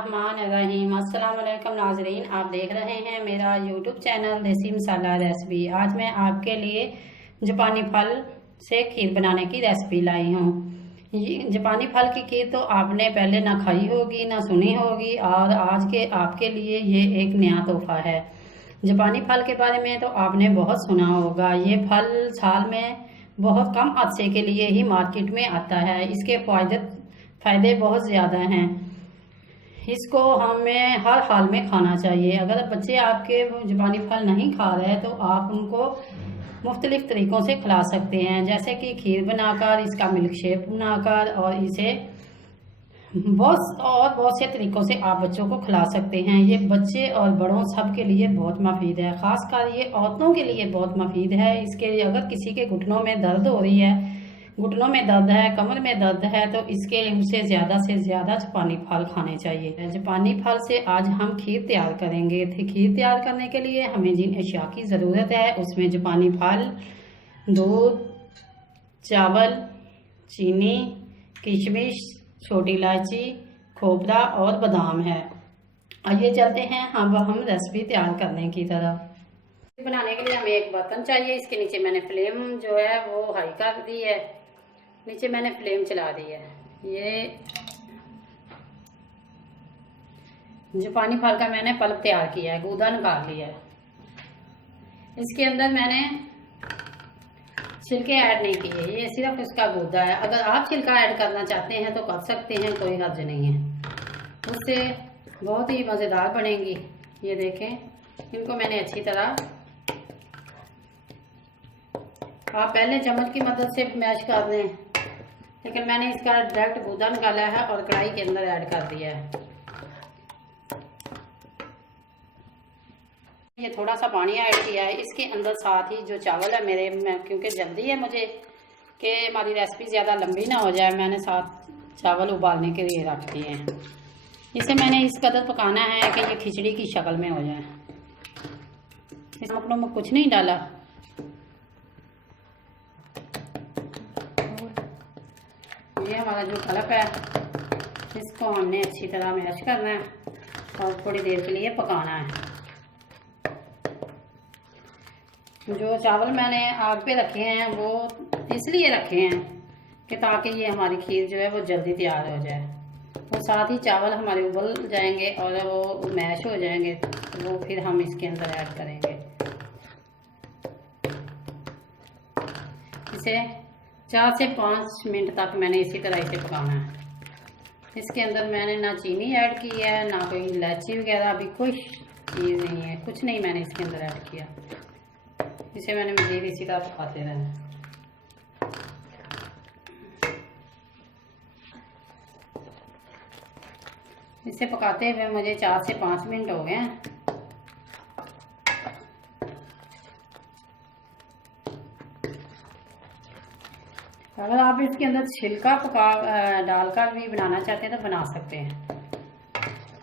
बिस्मिल्लाहिर्रहमानिर्रहीम। अस्सलाम वालेकुम नाज़रीन, आप देख रहे हैं मेरा यूट्यूब चैनल देसी मसाला रेसिपी। आज मैं आपके लिए जापानी फल से खीर बनाने की रेसिपी लाई हूँ। जापानी फल की खीर तो आपने पहले ना खाई होगी ना सुनी होगी, और आज के आपके लिए ये एक नया तोहफा है। जापानी फल के बारे में तो आपने बहुत सुना होगा। ये फल साल में बहुत कम अरसे के लिए ही मार्केट में आता है। इसके फायदे बहुत ज़्यादा हैं। इसको हमें हर हाल में खाना चाहिए। अगर बच्चे आपके जापानी फल नहीं खा रहे हैं तो आप उनको मुख्तलिफ तरीक़ों से खिला सकते हैं, जैसे कि खीर बनाकर, इसका मिल्क शेक बनाकर, और इसे बहुत से तरीक़ों से आप बच्चों को खिला सकते हैं। ये बच्चे और बड़ों सब के लिए बहुत मुफीद है। ख़ासकर ये औरतों के लिए बहुत मुफीद है। इसके अगर किसी के घुटनों में दर्द हो रही है, घुटनों में दर्द है, कमर में दर्द है, तो इसके लिए उसे ज़्यादा से ज़्यादा जापानी फल खाने चाहिए। जापानी फल से आज हम खीर तैयार करेंगे। खीर तैयार करने के लिए हमें जिन अशिया की ज़रूरत है उसमें जापानी फल, दूध, चावल, चीनी, किशमिश, छोटी इलायची, खोपरा और बादाम है। आइए चलते हैं अब हम रेसिपी तैयार करने की तरफ। बनाने के लिए हमें एक बर्तन चाहिए। इसके नीचे मैंने फ्लेम जो है वो हाई कर दी है, नीचे मैंने फ्लेम चला दी है। ये जापानी फल का मैंने पल्प तैयार किया है, गूदा निकाल लिया है। इसके अंदर मैंने छिलके ऐड नहीं किए, ये सिर्फ इसका गूदा है। अगर आप छिलका ऐड करना चाहते हैं तो कर सकते हैं, कोई हर्ज नहीं है। उससे बहुत ही मज़ेदार बनेंगी। ये देखें, इनको मैंने अच्छी तरह, आप पहले चम्मच की मदद से मैश कर दें, लेकिन मैंने इसका डायरेक्ट गूदा निकाला है और कढ़ाई के अंदर ऐड कर दिया है। ये थोड़ा सा पानी ऐड किया है इसके अंदर, साथ ही जो चावल है मेरे, क्योंकि जल्दी है मुझे कि हमारी रेसिपी ज़्यादा लंबी ना हो जाए, मैंने साथ चावल उबालने के लिए रख दिए हैं। इसे मैंने इस कदर पकाना है कि ये खिचड़ी की शक्ल में हो जाए। इस मकलों में कुछ नहीं डाला। ये हमारा जो पल्प है इसको हमने अच्छी तरह मैश करना है और थोड़ी देर के लिए पकाना है। जो चावल मैंने आग पे रखे हैं वो इसलिए रखे हैं कि ताकि ये हमारी खीर जो है वो जल्दी तैयार हो जाए, और साथ ही चावल हमारे उबल जाएंगे और वो मैश हो जाएंगे, तो वो फिर हम इसके अंदर ऐड करेंगे। इसे 4 से 5 मिनट तक मैंने इसी तरह इसे पकाना है। इसके अंदर मैंने ना चीनी ऐड की है, ना कोई इलायची वगैरह, अभी कोई चीज़ नहीं है, कुछ नहीं मैंने इसके अंदर ऐड किया। इसे मैंने मज़ीद इसी तरह पकाते रहना। इसे पकाते हुए मुझे 4 से 5 मिनट हो गए हैं। अगर आप इसके अंदर छिलका डालकर भी बनाना चाहते हैं तो बना सकते हैं।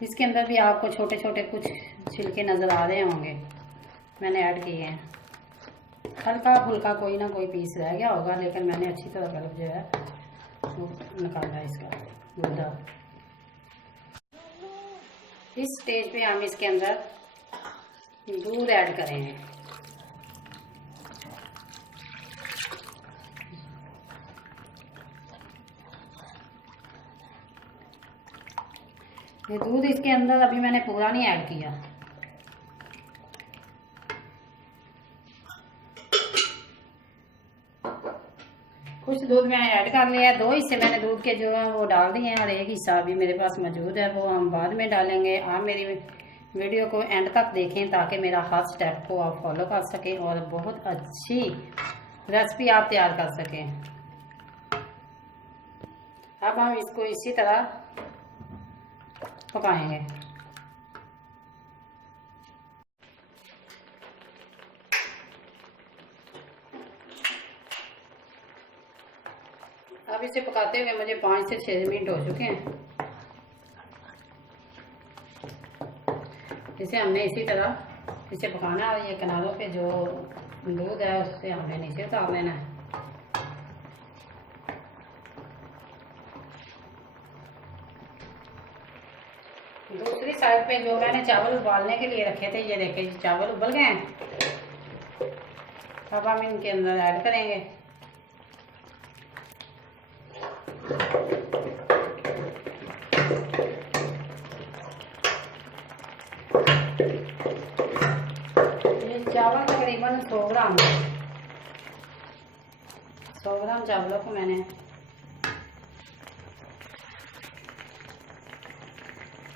इसके अंदर भी आपको छोटे छोटे कुछ छिलके नज़र आ रहे होंगे, मैंने ऐड किए हैं। हल्का फुल्का कोई ना कोई पीस रह गया होगा, लेकिन मैंने अच्छी तरह पल्प जो है वो निकाला है इसका गूदा। इस स्टेज पे हम इसके अंदर दूध ऐड करेंगे। ये दूध इसके अंदर अभी मैंने पूरा नहीं ऐड किया। कुछ दूध मैंने ऐड कर लिया है। 2 हिस्से मैंने दूध के जो है वो डाल दिए हैं और एक हिस्सा अभी मेरे पास मौजूद है, वो हम बाद में डालेंगे। आप मेरी वीडियो को एंड तक देखें ताकि मेरा हर स्टेप को आप फॉलो कर सकें और बहुत अच्छी रेसिपी आप तैयार कर सकें। अब हम इसको इसी तरह पकाएंगे। अब इसे पकाते हुए मुझे 5 से 6 मिनट हो चुके हैं। इसे हमने इसी तरह इसे पकाना है। ये किनारों पे जो दूध है उससे हमने नीचे उतार लेना है। दूसरी साइड पे जो मैंने चावल उबालने के लिए रखे थे, ये देखिए चावल उबल गए हैं। अब हम इनके अंदर ऐड करेंगे। ये चावल तकरीबन 100 ग्राम चावलों को मैंने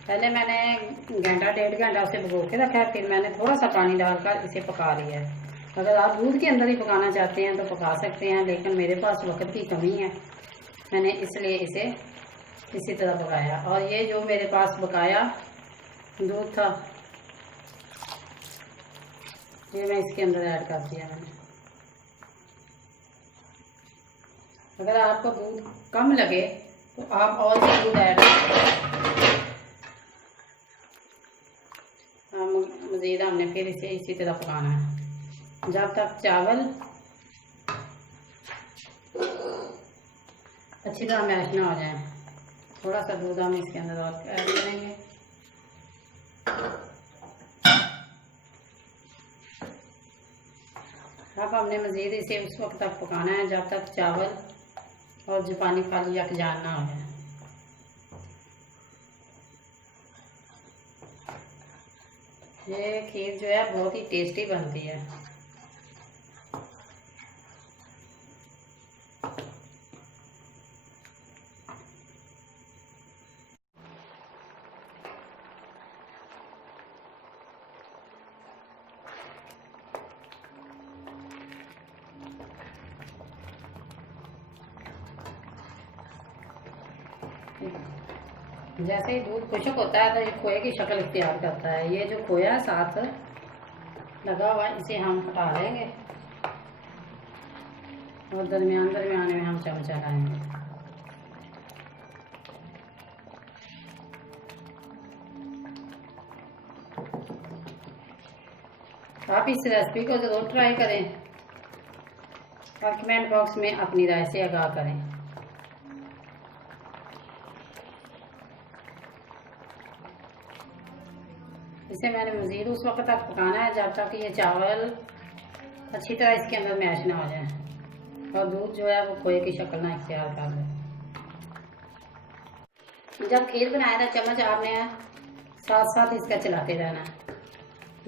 पहले घंटा 1.5 घंटा उसे भिगो के रखा है, फिर मैंने थोड़ा सा पानी डालकर इसे पका लिया है। अगर आप दूध के अंदर ही पकाना चाहते हैं तो पका सकते हैं, लेकिन मेरे पास वक्त की कमी है, मैंने इसलिए इसे इसी तरह पकाया। और ये जो मेरे पास बकाया दूध था, ये मैं इसके अंदर ऐड कर दिया मैंने। अगर आपको दूध कम लगे तो आप और भी दूध ऐड करें। मज़ीद हमने फिर इसे इसी तरह पकाना है जब तक चावल अच्छी तरह मैश ना हो जाए। थोड़ा सा दूध हम इसके अंदर और ऐड करेंगे। अब हमने मज़ीद इसे उस वक्त तक पकाना है जब तक चावल और जो पानी फाली यकजान ना हो जाए। ये खीर जो है बहुत ही टेस्टी बनती है। जैसे ही दूध खुश्क होता है तो ये खोए की शक्ल इख्तियार करता है। ये जो खोया साथ लगा हुआ है इसे हम हटा लेंगे और दरमियान में हम चमचा लाएंगे। आप इस रेसिपी को ज़रूर ट्राई करें और कमेंट बॉक्स में अपनी राय से आगाह करें। इसे मैंने मज़ीद उस वक्त तक पकाना है जब तक ये चावल अच्छी तरह इसके अंदर मैश ना हो जाए और दूध जो है वो खोए की शक्ल ना इख्तियार कर ले। जब खीर बनाया था चम्मच आपने साथ साथ इसका चलाते रहना।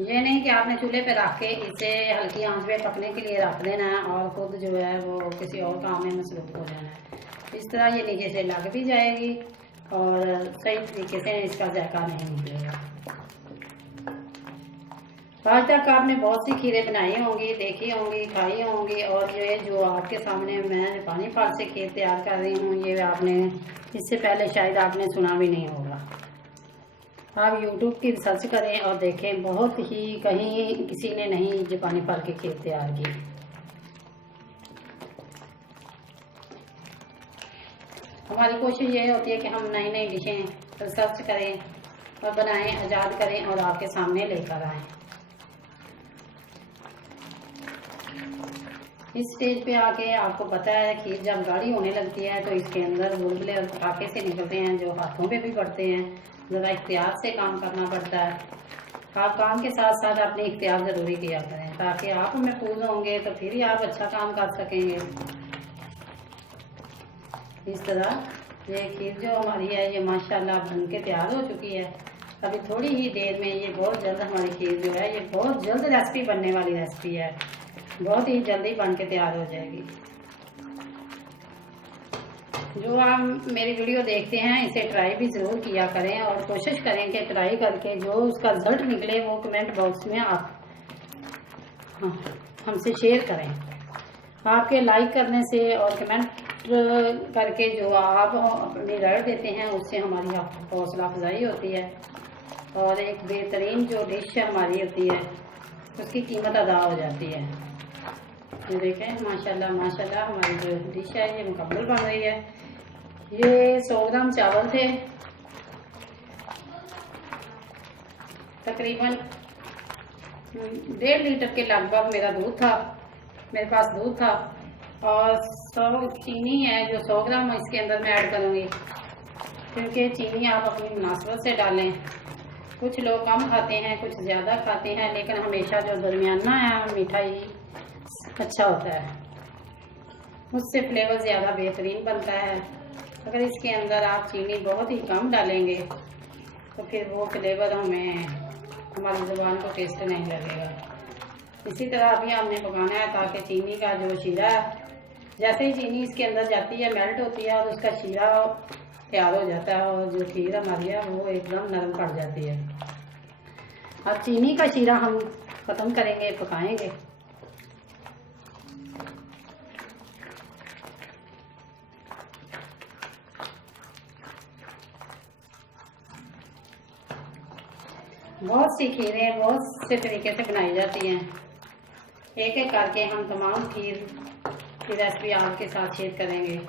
ये नहीं कि आपने चूल्हे पे रख के इसे हल्की आंच पे पकने के लिए रख देना है और खुद जो है वो किसी और काम में मसरूफ हो जाना है। इस तरह ये नीचे से लग भी जाएगी और सही तरीके से इसका जायका नहीं निकलेगा। आज तक आपने बहुत सी खीरें बनाई होंगी, देखी होंगी, खाई होंगी और ये जो आपके सामने मैं पानी फाल से खीर तैयार कर रही हूँ ये आपने इससे पहले शायद आपने सुना भी नहीं होगा। आप YouTube की सर्च करें और देखें, बहुत ही कहीं किसी ने नहीं जो पानी फाल के खीर तैयार की। हमारी कोशिश ये होती है कि हम नई नई डिशें सर्च करें और बनाएं, आज़ाद करें और आपके सामने लेकर आएँ। इस स्टेज पे आके आपको पता है खीर जब गाढ़ी होने लगती है तो इसके अंदर बुलबुले और पटाखे से निकलते हैं जो हाथों पे भी पड़ते हैं। ज़रा इख्तियार से काम करना पड़ता है। आप काम के साथ साथ अपनी इख्तियार ज़रूरी किया करें ताकि आप महफूज होंगे तो फिर ही आप अच्छा काम कर सकेंगे। इस तरह ये खीर जो हमारी है ये माशाल्लाह बन के तैयार हो चुकी है। अभी थोड़ी ही देर में ये बहुत जल्द हमारी खीर जो है ये बहुत जल्द रेसिपी बनने वाली रेसिपी है, बहुत ही जल्दी बन के तैयार हो जाएगी। जो आप मेरी वीडियो देखते हैं इसे ट्राई भी ज़रूर किया करें और कोशिश करें कि ट्राई करके जो उसका रिजल्ट निकले वो कमेंट बॉक्स में आप हमसे शेयर करें। आपके लाइक करने से और कमेंट करके जो आप अपनी राय देते हैं उससे हमारी हौसला अफजाई होती है और एक बेहतरीन जो डिश हमारी होती है उसकी कीमत अदा हो जाती है। ये देखें माशाल्लाह माशाल्लाह हमारी जो डिश है ये मुकम्मल बन रही है। ये 100 ग्राम चावल थे, तकरीबन 1.5 लीटर के लगभग मेरा दूध था, मेरे पास दूध था और 100 चीनी है जो 100 ग्राम इसके अंदर मैं ऐड करूँगी क्योंकि चीनी आप अपनी मुनासिबत से डालें। कुछ लोग कम खाते हैं, कुछ ज़्यादा खाते हैं, लेकिन हमेशा जो दरमियाना है मिठाई अच्छा होता है, उससे फ्लेवर ज़्यादा बेहतरीन बनता है। अगर इसके अंदर आप चीनी बहुत ही कम डालेंगे तो फिर वो फ्लेवर हमारी ज़ुबान को टेस्ट नहीं लगेगा। इसी तरह अभी हमने पकाना है ताकि चीनी का जो शीरा है, जैसे ही चीनी इसके अंदर जाती है मेल्ट होती है और उसका शीरा तैयार हो जाता है और जो खीर हमारी है वो एकदम नरम पड़ जाती है। अब चीनी का शीरा हम ख़त्म करेंगे, पकाएंगे। बहुत सी खीरें बहुत से तरीके से बनाई जाती हैं। एक एक करके हम तमाम खीर की रेसिपी आपके साथ शेयर करेंगे।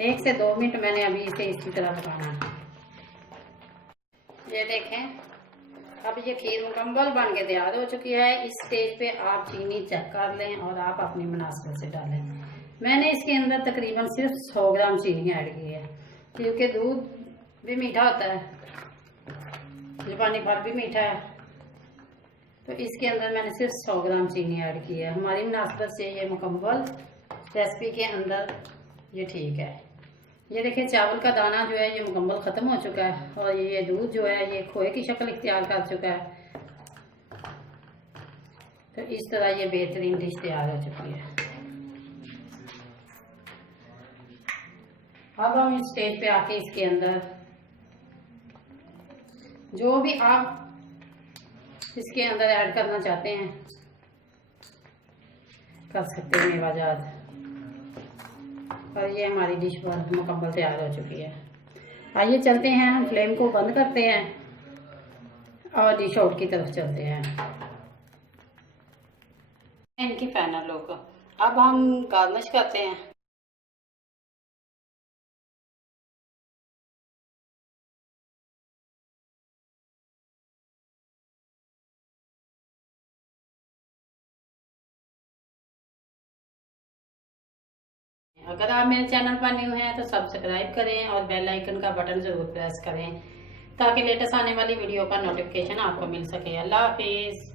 एक से 2 मिनट मैंने अभी इसे इसी तरह पकाना है। ये देखें, अब ये खीर मुकम्मल बन के तैयार हो चुकी है। इस स्टेज पे आप चीनी चेक कर लें और आप अपनी मुनासिबत से डालें। मैंने इसके अंदर तकरीबन सिर्फ 100 ग्राम चीनी ऐड की है, क्योंकि दूध भी मीठा होता है, जापानी फल भी मीठा है, तो इसके अंदर मैंने सिर्फ 100 ग्राम चीनी ऐड की है। हमारी मुनासिबत से ये मुकम्मल रेसिपी के अंदर ये ठीक है। ये देखिए, चावल का दाना जो है ये मुकम्मल ख़त्म हो चुका है और ये दूध जो है ये खोए की शक्ल इख्तियार कर चुका है। तो इस तरह ये बेहतरीन डिश तैयार हो चुकी है। अब हम इस स्टेज पे आके इसके अंदर जो भी आप इसके अंदर ऐड करना चाहते हैं कर सकते हैं मेवाजात। और ये हमारी डिश बहुत मुकम्मल तैयार हो चुकी है। आइए चलते हैं, हम फ्लेम को बंद करते हैं और डिश आउट की तरफ चलते हैं। इनकी फाइनल लुक। अब हम गार्निश करते हैं। अगर आप मेरे चैनल पर न्यू हैं तो सब्सक्राइब करें और बेल आइकन का बटन जरूर प्रेस करें ताकि लेटेस्ट आने वाली वीडियो का नोटिफिकेशन आपको मिल सके। अल्लाह हाफिज।